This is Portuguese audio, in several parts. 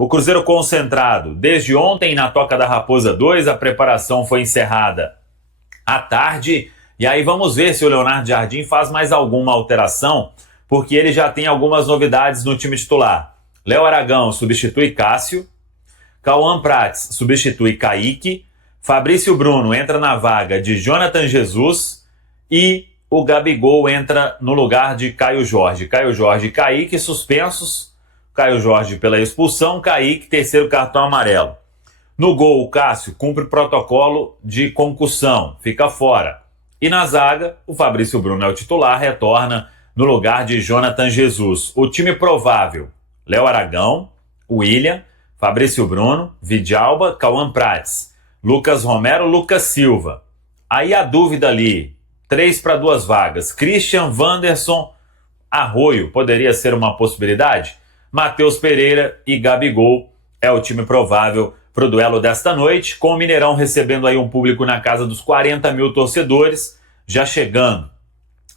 O Cruzeiro concentrado. Desde ontem, na Toca da Raposa 2, a preparação foi encerrada à tarde. E aí vamos ver se o Leonardo Jardim faz mais alguma alteração, porque ele já tem algumas novidades no time titular. Léo Aragão substitui Cássio, Cauã Prats substitui Kaique, Fabrício Bruno entra na vaga de Jonathan Jesus e o Gabigol entra no lugar de Caio Jorge. Caio Jorge e Kaique suspensos. Caio Jorge pela expulsão, Kaique, terceiro cartão amarelo. No gol, o Cássio cumpre protocolo de concussão, fica fora. E na zaga, o Fabrício Bruno é o titular, retorna no lugar de Jonathan Jesus. O time provável: Léo Aragão, William, Fabrício Bruno, Vidalba, Cauã Prats, Lucas Romero, Lucas Silva. Aí a dúvida ali, 3 para 2 vagas. Christian, Wanderson, Arroio, poderia ser uma possibilidade? Matheus Pereira e Gabigol é o time provável para o duelo desta noite, com o Mineirão recebendo aí um público na casa dos 40 mil torcedores, já chegando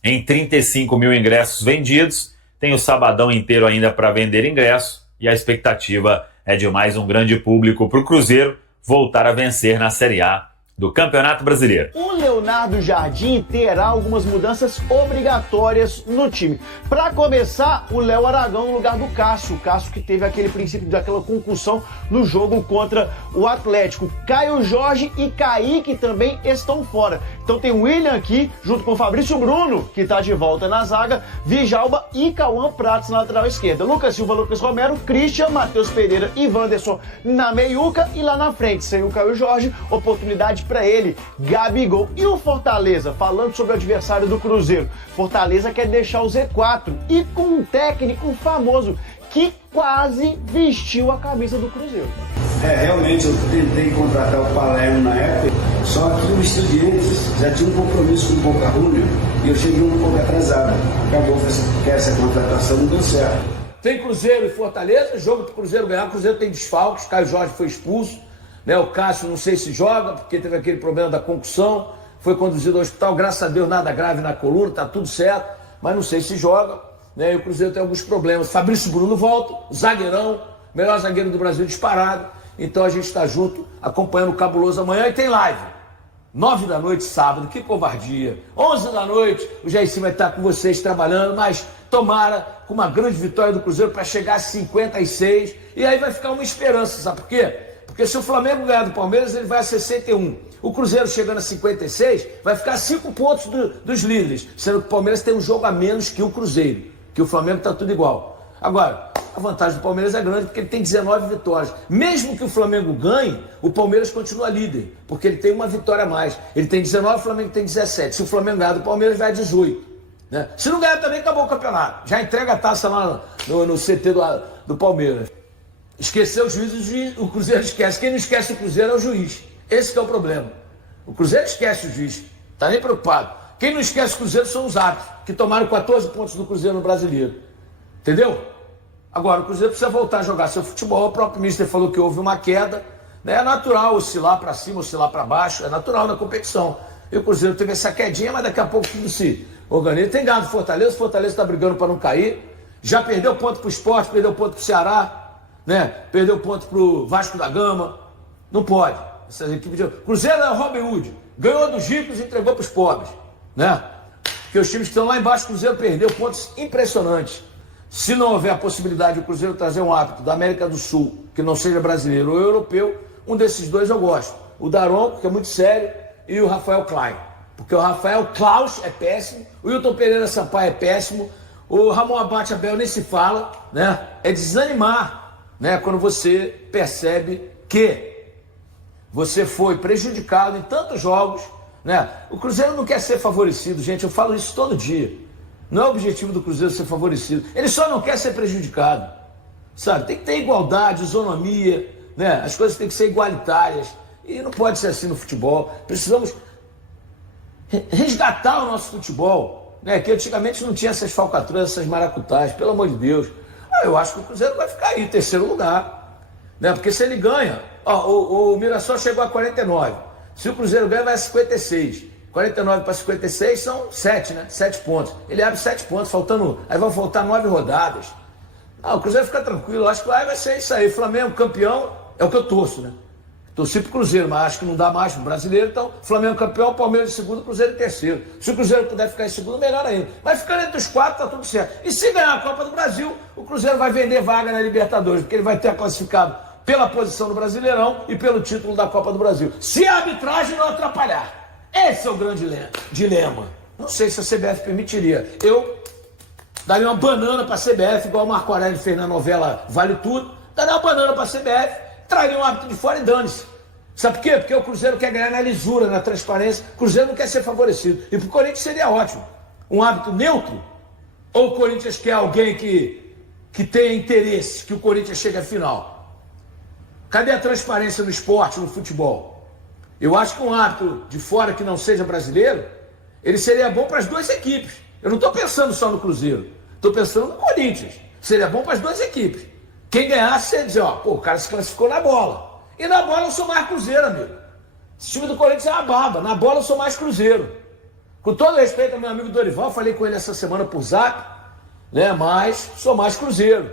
em 35 mil ingressos vendidos. Tem o sabadão inteiro ainda para vender ingresso e a expectativa é de mais um grande público para o Cruzeiro voltar a vencer na Série A do Campeonato Brasileiro. O Leonardo Jardim terá algumas mudanças obrigatórias no time. Para começar, o Léo Aragão no lugar do Cássio. O Cássio que teve aquele princípio daquela concussão no jogo contra o Atlético. Caio Jorge e Kaique também estão fora. Então tem o William aqui, junto com o Fabrício Bruno, que está de volta na zaga, Vidalba e Cauã Prats na lateral esquerda. Lucas Silva, Lucas Romero, Christian, Matheus Pereira e Wanderson na meiuca, e lá na frente, sem o Caio Jorge, oportunidade para ele, Gabigol. E o Fortaleza, falando sobre o adversário do Cruzeiro. Fortaleza quer deixar o Z4 e com um técnico famoso que quase vestiu a camisa do Cruzeiro. Realmente eu tentei contratar o Palermo na época, só que o Estudiantes já tinha um compromisso com o Boca Juniors e eu cheguei um pouco atrasado. Acabou que essa contratação não deu certo. Tem Cruzeiro e Fortaleza, jogo pro Cruzeiro ganhar. O Cruzeiro tem desfalques, Caio Jorge foi expulso, né? O Cássio não sei se joga, porque teve aquele problema da concussão, foi conduzido ao hospital, graças a Deus nada grave na coluna, tá tudo certo, mas não sei se joga, né? E o Cruzeiro tem alguns problemas. Fabrício Bruno volta, zagueirão, melhor zagueiro do Brasil disparado. Então a gente está junto, acompanhando o Cabuloso amanhã, e tem live. 9 da noite, sábado, que covardia. 11 da noite, o Jair vai estar com vocês trabalhando, mas tomara com uma grande vitória do Cruzeiro para chegar a 56. E aí vai ficar uma esperança, sabe por quê? Porque se o Flamengo ganhar do Palmeiras, ele vai a 61. O Cruzeiro chegando a 56, vai ficar 5 pontos dos líderes, sendo que o Palmeiras tem um jogo a menos que o Cruzeiro, que o Flamengo está tudo igual. Agora, a vantagem do Palmeiras é grande porque ele tem 19 vitórias. Mesmo que o Flamengo ganhe, o Palmeiras continua líder, porque ele tem uma vitória a mais. Ele tem 19, o Flamengo tem 17. Se o Flamengo ganhar do Palmeiras, vai a 18. Né? Se não ganhar também, acabou o campeonato. Já entrega a taça lá no CT do Palmeiras. Esqueceu o juiz, o Cruzeiro esquece. Quem não esquece o Cruzeiro é o juiz. Esse que é o problema. O Cruzeiro esquece o juiz. Está nem preocupado. Quem não esquece o Cruzeiro são os árbitros, que tomaram 14 pontos do Cruzeiro no Brasileiro. Entendeu? Agora, o Cruzeiro precisa voltar a jogar seu futebol. O próprio ministro falou que houve uma queda. Né? É natural oscilar para cima, oscilar para baixo. É natural na competição. E o Cruzeiro teve essa quedinha, mas daqui a pouco tudo se organiza. Tem ganhado o Fortaleza está brigando para não cair. Já perdeu ponto para o Sport, perdeu ponto para o Ceará. Né? Perdeu ponto para o Vasco da Gama. Não pode. Essas equipes de... Cruzeiro é o Robin Hood. Ganhou dos ricos e entregou para os pobres. Né? Porque os times que estão lá embaixo, o Cruzeiro perdeu pontos impressionantes. Se não houver a possibilidade de o Cruzeiro trazer um árbitro da América do Sul, que não seja brasileiro ou europeu, um desses dois eu gosto. O Daronco, que é muito sério, e o Rafael Klein. Porque o Rafael Klaus é péssimo, o Hilton Pereira Sampaio é péssimo, o Ramon Abate Abel nem se fala, né? É desanimar, né? Quando você percebe que você foi prejudicado em tantos jogos, né? O Cruzeiro não quer ser favorecido, gente, eu falo isso todo dia. Não é o objetivo do Cruzeiro ser favorecido. Ele só não quer ser prejudicado. Sabe? Tem que ter igualdade, isonomia, né? As coisas têm que ser igualitárias. E não pode ser assim no futebol. Precisamos resgatar o nosso futebol, né? Que antigamente não tinha essas falcatruas, essas maracutás, pelo amor de Deus. Eu acho que o Cruzeiro vai ficar aí, em terceiro lugar. Né? Porque se ele ganha... o Mirassol chegou a 49. Se o Cruzeiro ganha, vai a 56. 49 para 56 são 7, né? 7 pontos. Ele abre 7 pontos, faltando. Aí vão faltar 9 rodadas. O Cruzeiro fica tranquilo, acho que vai ser isso aí. Flamengo campeão é o que eu torço, né? Torci pro Cruzeiro, mas acho que não dá mais pro brasileiro, então Flamengo campeão, Palmeiras em segundo, Cruzeiro em terceiro. Se o Cruzeiro puder ficar em segundo, melhor ainda. Mas ficando entre os 4, tá tudo certo. E se ganhar a Copa do Brasil, o Cruzeiro vai vender vaga na Libertadores, porque ele vai ter classificado pela posição do Brasileirão e pelo título da Copa do Brasil. Se a arbitragem não atrapalhar. Esse é o grande dilema. Não sei se a CBF permitiria. Eu daria uma banana pra CBF, igual o Marco Aurélio fez na novela Vale Tudo. Daria uma banana pra CBF, traria um árbitro de fora e dane-se. Sabe por quê? Porque o Cruzeiro quer ganhar na lisura, na transparência. O Cruzeiro não quer ser favorecido. E pro Corinthians seria ótimo. Um árbitro neutro? Ou o Corinthians quer alguém que tenha interesse, que o Corinthians chegue à final? Cadê a transparência no esporte, no futebol? Eu acho que um árbitro de fora que não seja brasileiro, ele seria bom para as duas equipes. Eu não estou pensando só no Cruzeiro. Estou pensando no Corinthians. Seria bom para as duas equipes. Quem ganhasse, você dizer, o cara se classificou na bola. E na bola eu sou mais Cruzeiro, amigo. Esse time do Corinthians é uma baba. Na bola eu sou mais Cruzeiro. Com todo respeito ao meu amigo Dorival, falei com ele essa semana por zap, né? Mas sou mais Cruzeiro.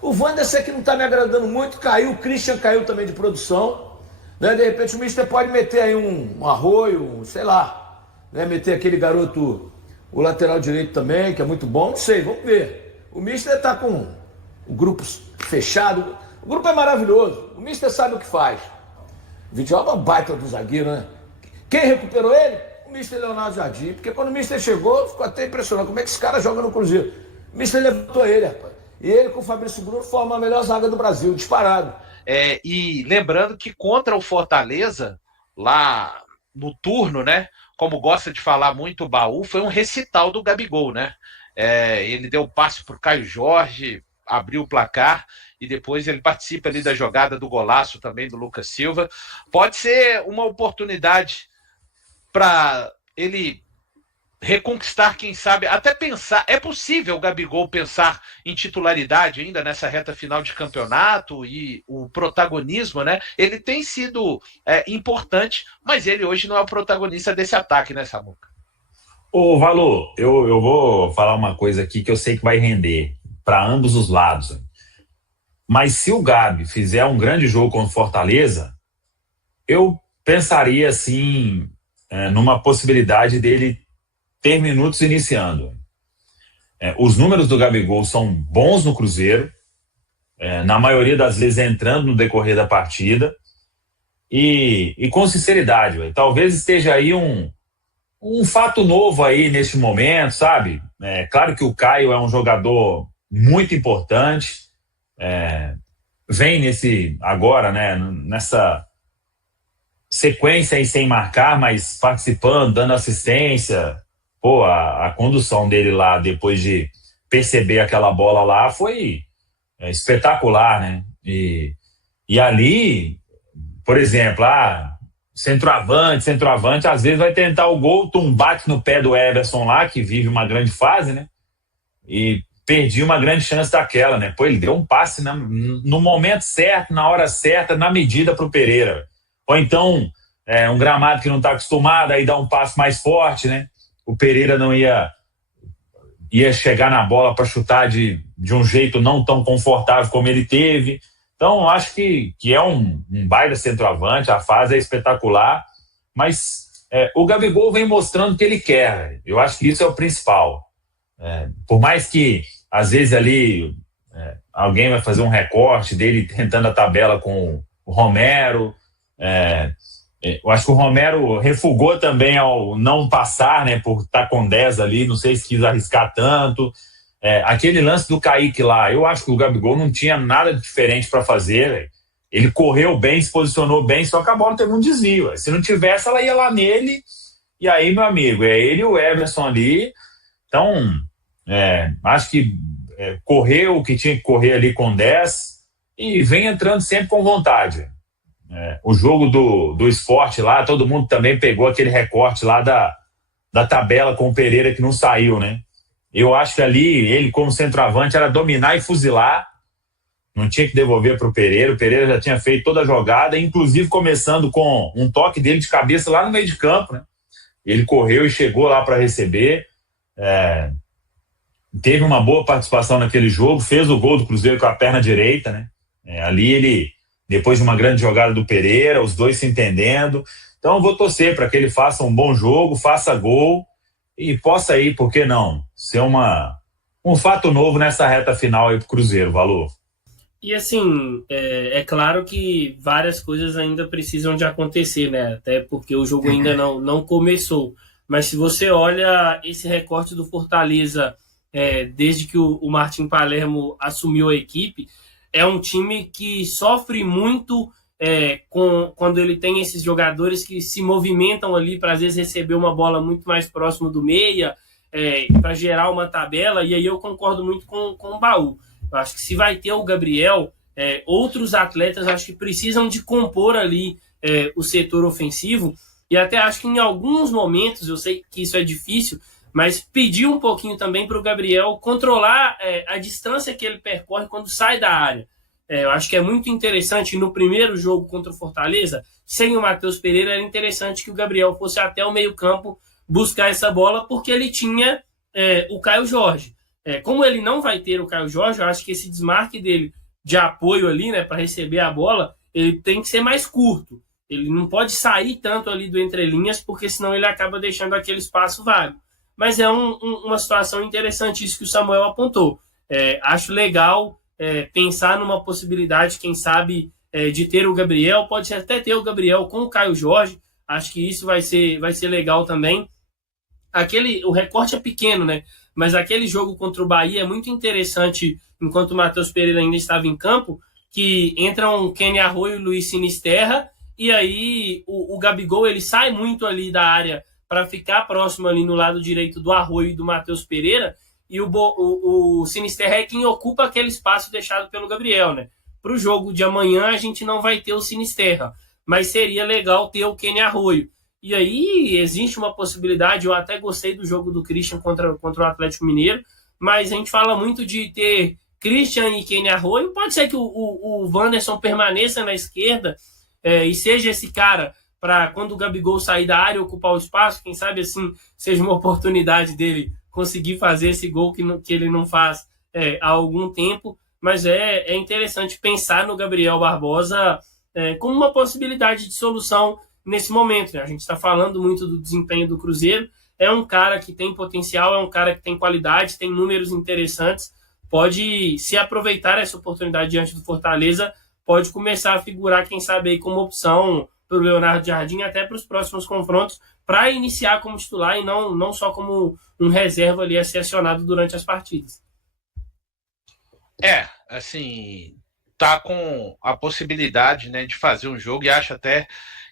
O Wanderson que não está me agradando muito, caiu. O Christian caiu também de produção. Né? De repente o Mister pode meter aí um Arroio, sei lá. Né? Meter aquele garoto, o lateral direito também, que é muito bom. Não sei, vamos ver. O Mister está com o grupo fechado. O grupo é maravilhoso. O Mister sabe o que faz. O Vidigal é uma baita do zagueiro, né? Quem recuperou ele? O Mister Leonardo Jardim. Porque quando o Mister chegou, ficou até impressionado. Como é que esse cara joga no Cruzeiro? O Mister levantou ele, rapaz. E ele com o Fabrício Bruno forma a melhor zaga do Brasil, disparado. E lembrando que contra o Fortaleza, lá no turno, né? Como gosta de falar muito o Baú, foi um recital do Gabigol, né? Ele deu o passe para o Caio Jorge, abriu o placar e depois ele participa ali da jogada do golaço também do Lucas Silva. Pode ser uma oportunidade para ele reconquistar, quem sabe, até pensar. É possível o Gabigol pensar em titularidade ainda nessa reta final de campeonato e o protagonismo, né? Ele tem sido importante, mas ele hoje não é o protagonista desse ataque, né, Samuca? Ô, Valô, eu vou falar uma coisa aqui que eu sei que vai render para ambos os lados. Mas se o Gabi fizer um grande jogo contra o Fortaleza, eu pensaria assim numa possibilidade dele ter minutos iniciando. Os números do Gabigol são bons no Cruzeiro, na maioria das vezes entrando no decorrer da partida, e com sinceridade, talvez esteja aí um fato novo aí neste momento, sabe? Claro que o Caio é um jogador muito importante, vem agora, né, nessa sequência aí sem marcar, mas participando, dando assistência. Pô, a condução dele lá, depois de perceber aquela bola lá, foi espetacular, né? E ali, por exemplo, centroavante, às vezes vai tentar o gol, bate no pé do Everson lá, que vive uma grande fase, né? E perdi uma grande chance daquela, né? Pô, ele deu um passe no momento certo, na hora certa, na medida pro Pereira. Ou então, um gramado que não tá acostumado, aí dá um passe mais forte, né? O Pereira não ia chegar na bola para chutar de um jeito não tão confortável como ele teve. Então, acho que é um baita centroavante, a fase é espetacular, mas o Gabigol vem mostrando que ele quer. Eu acho que isso é o principal. Por mais que, às vezes, ali alguém vai fazer um recorte dele tentando a tabela com o Romero. Eu acho que o Romero refugou também ao não passar, né, por estar com 10 ali, não sei se quis arriscar tanto. Aquele lance do Kaique lá, eu acho que o Gabigol não tinha nada diferente para fazer, véio. Ele correu bem, se posicionou bem, só que a bola teve um desvio. Véio. Se não tivesse, ela ia lá nele, e aí, meu amigo, ele e o Everson ali. Então, acho que correu o que tinha que correr ali com 10 e vem entrando sempre com vontade. O jogo do Sport lá, todo mundo também pegou aquele recorte lá da tabela com o Pereira que não saiu, né? Eu acho que ali, ele como centroavante era dominar e fuzilar, não tinha que devolver para o Pereira já tinha feito toda a jogada, inclusive começando com um toque dele de cabeça lá no meio de campo, né? Ele correu e chegou lá para receber. teve uma boa participação naquele jogo, fez o gol do Cruzeiro com a perna direita, né? Ali ele, depois de uma grande jogada do Pereira, os dois se entendendo. Então eu vou torcer para que ele faça um bom jogo, faça gol e possa aí, por que não, ser um fato novo nessa reta final aí pro Cruzeiro, Valor. E assim, é claro que várias coisas ainda precisam de acontecer, né? Até porque o jogo ainda não começou. Mas se você olha esse recorte do Fortaleza, desde que o Martim Palermo assumiu a equipe, é um time que sofre muito quando ele tem esses jogadores que se movimentam ali para às vezes receber uma bola muito mais próximo do meia, para gerar uma tabela, e aí eu concordo muito com o Baú. Eu acho que se vai ter o Gabriel, outros atletas acho que precisam de compor ali o setor ofensivo, e até acho que em alguns momentos, eu sei que isso é difícil, mas pedir um pouquinho também para o Gabriel controlar a distância que ele percorre quando sai da área. Eu acho que é muito interessante, no primeiro jogo contra o Fortaleza, sem o Matheus Pereira, era interessante que o Gabriel fosse até o meio-campo buscar essa bola, porque ele tinha o Caio Jorge. Como ele não vai ter o Caio Jorge, eu acho que esse desmarque dele de apoio ali, né, para receber a bola, ele tem que ser mais curto. Ele não pode sair tanto ali do entrelinhas, porque senão ele acaba deixando aquele espaço vago. Mas é uma situação interessante isso que o Samuel apontou. Acho legal pensar numa possibilidade, quem sabe, de ter o Gabriel. Pode até ter o Gabriel com o Caio Jorge. Acho que isso vai ser legal também. O recorte é pequeno, né? Mas aquele jogo contra o Bahia é muito interessante, enquanto o Matheus Pereira ainda estava em campo, que entram Kenny Arroyo e Luiz Sinisterra, e aí o Gabigol ele sai muito ali da área para ficar próximo ali no lado direito do Arroyo e do Matheus Pereira, e o Sinisterra é quem ocupa aquele espaço deixado pelo Gabriel, né? Para o jogo de amanhã a gente não vai ter o Sinisterra, mas seria legal ter o Kenny Arroyo. E aí existe uma possibilidade, eu até gostei do jogo do Christian contra o Atlético Mineiro, mas a gente fala muito de ter Christian e Kenny Arroyo. Pode ser que o Wanderson permaneça na esquerda e seja esse cara para quando o Gabigol sair da área ocupar o espaço, quem sabe assim seja uma oportunidade dele conseguir fazer esse gol que ele não faz há algum tempo. Mas é interessante pensar no Gabriel Barbosa como uma possibilidade de solução nesse momento, né? A gente está falando muito do desempenho do Cruzeiro, é um cara que tem potencial, é um cara que tem qualidade, tem números interessantes, pode se aproveitar essa oportunidade diante do Fortaleza, pode começar a figurar, quem sabe, aí como opção para o Leonardo Jardim, até para os próximos confrontos, para iniciar como titular e não só como um reserva ali a ser acionado durante as partidas. Assim, tá com a possibilidade, né, de fazer um jogo, e acho até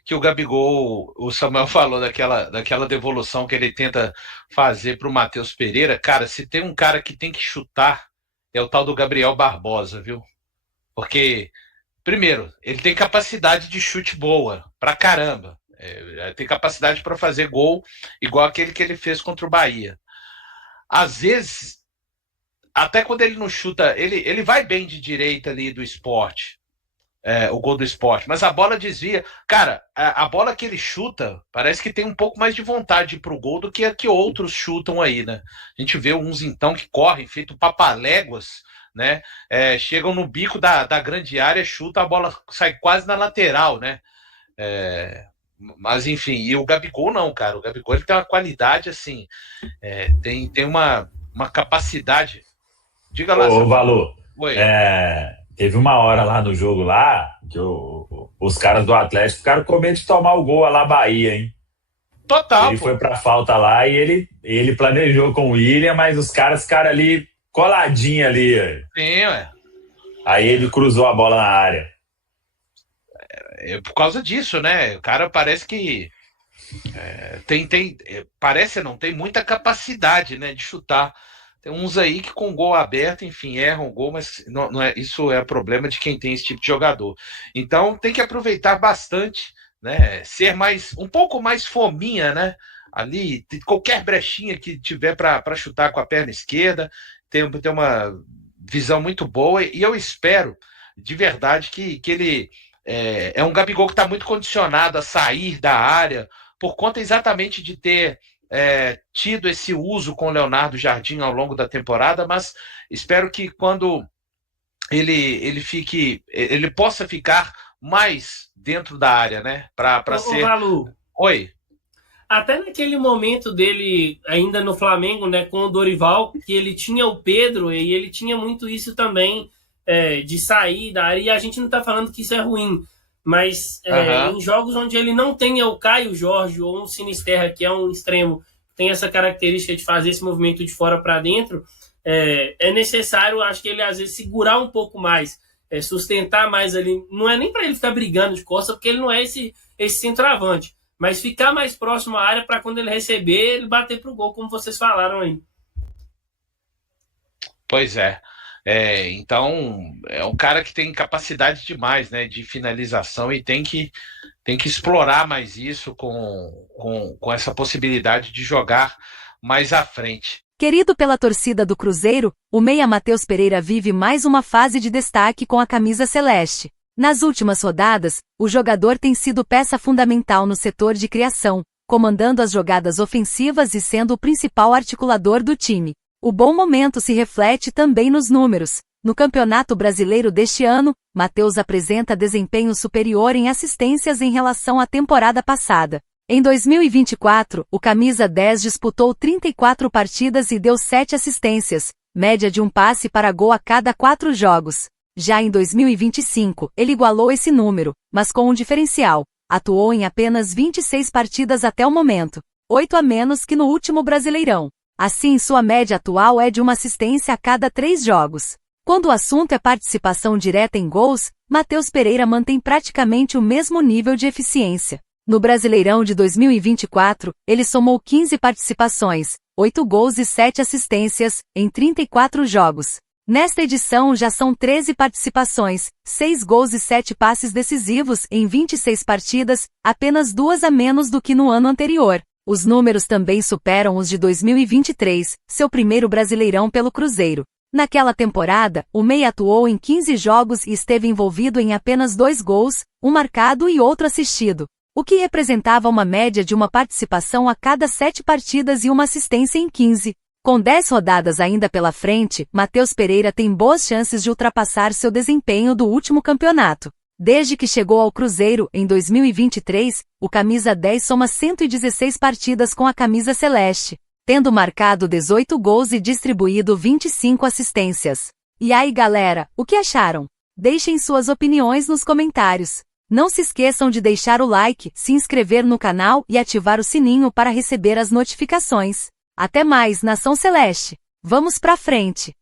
que o Gabigol, o Samuel falou daquela devolução que ele tenta fazer para o Matheus Pereira. Cara, se tem um cara que tem que chutar, é o tal do Gabriel Barbosa, viu? Porque, primeiro, ele tem capacidade de chute boa, pra caramba. Tem capacidade para fazer gol, igual aquele que ele fez contra o Bahia. Às vezes, até quando ele não chuta, ele vai bem de direita ali do Sport. O gol do Sport, mas a bola desvia. Cara, a bola que ele chuta parece que tem um pouco mais de vontade pro gol do que outros chutam aí, né? A gente vê uns então que correm, feito papaléguas, né? Chegam no bico da grande área, chuta, a bola sai quase na lateral, né? Mas enfim, e o Gabigol não, cara. O Gabigol ele tem uma qualidade assim, tem uma capacidade. Diga lá. Ô, Valor. Oi. Teve uma hora lá no jogo lá que os caras do Atlético ficaram com medo de tomar o gol lá Bahia, hein? Total. Ele foi pra falta lá e ele planejou com o William, mas os caras ficaram ali coladinho ali. Sim, Aí ele cruzou a bola na área. Por causa disso, né? O cara parece que parece não, tem muita capacidade, né, de chutar. Tem uns aí que com gol aberto, enfim, erram o gol, mas não isso é problema de quem tem esse tipo de jogador. Então tem que aproveitar bastante, né? Ser um pouco mais fominha, né? Ali, qualquer brechinha que tiver para chutar com a perna esquerda, ter uma visão muito boa, e eu espero de verdade que ele um Gabigol que está muito condicionado a sair da área, por conta exatamente de ter tido esse uso com o Leonardo Jardim ao longo da temporada, mas espero que quando ele possa ficar mais dentro da área, né? Para ser. Valu, Oi. até naquele momento dele, ainda no Flamengo, né, com o Dorival, que ele tinha o Pedro e ele tinha muito isso também, de sair da área. E a gente não tá falando que isso é ruim, mas em jogos onde ele não tenha o Caio Jorge ou um Sinisterra, que é um extremo, tem essa característica de fazer esse movimento de fora para dentro, é necessário, acho que ele às vezes segurar um pouco mais, sustentar mais ali. Não é nem para ele ficar brigando de costas, porque ele não é esse centroavante, mas ficar mais próximo à área para quando ele receber, ele bater pro gol, como vocês falaram aí. Pois é. Então, é um cara que tem capacidade demais, né, de finalização, e tem que explorar mais isso com essa possibilidade de jogar mais à frente. Querido pela torcida do Cruzeiro, o meia Matheus Pereira vive mais uma fase de destaque com a camisa celeste. Nas últimas rodadas, o jogador tem sido peça fundamental no setor de criação, comandando as jogadas ofensivas e sendo o principal articulador do time. O bom momento se reflete também nos números. No Campeonato Brasileiro deste ano, Matheus apresenta desempenho superior em assistências em relação à temporada passada. Em 2024, o camisa 10 disputou 34 partidas e deu 7 assistências, média de um passe para gol a cada 4 jogos. Já em 2025, ele igualou esse número, mas com um diferencial. Atuou em apenas 26 partidas até o momento, 8 a menos que no último Brasileirão. Assim, sua média atual é de uma assistência a cada 3 jogos. Quando o assunto é participação direta em gols, Matheus Pereira mantém praticamente o mesmo nível de eficiência. No Brasileirão de 2024, ele somou 15 participações, 8 gols e 7 assistências, em 34 jogos. Nesta edição já são 13 participações, 6 gols e 7 passes decisivos em 26 partidas, apenas 2 a menos do que no ano anterior. Os números também superam os de 2023, seu primeiro Brasileirão pelo Cruzeiro. Naquela temporada, o meia atuou em 15 jogos e esteve envolvido em apenas 2 gols, um marcado e outro assistido, o que representava uma média de uma participação a cada 7 partidas e uma assistência em 15. Com 10 rodadas ainda pela frente, Matheus Pereira tem boas chances de ultrapassar seu desempenho do último campeonato. Desde que chegou ao Cruzeiro, em 2023, o camisa 10 soma 116 partidas com a camisa celeste, tendo marcado 18 gols e distribuído 25 assistências. E aí, galera, o que acharam? Deixem suas opiniões nos comentários. Não se esqueçam de deixar o like, se inscrever no canal e ativar o sininho para receber as notificações. Até mais, Nação Celeste! Vamos pra frente!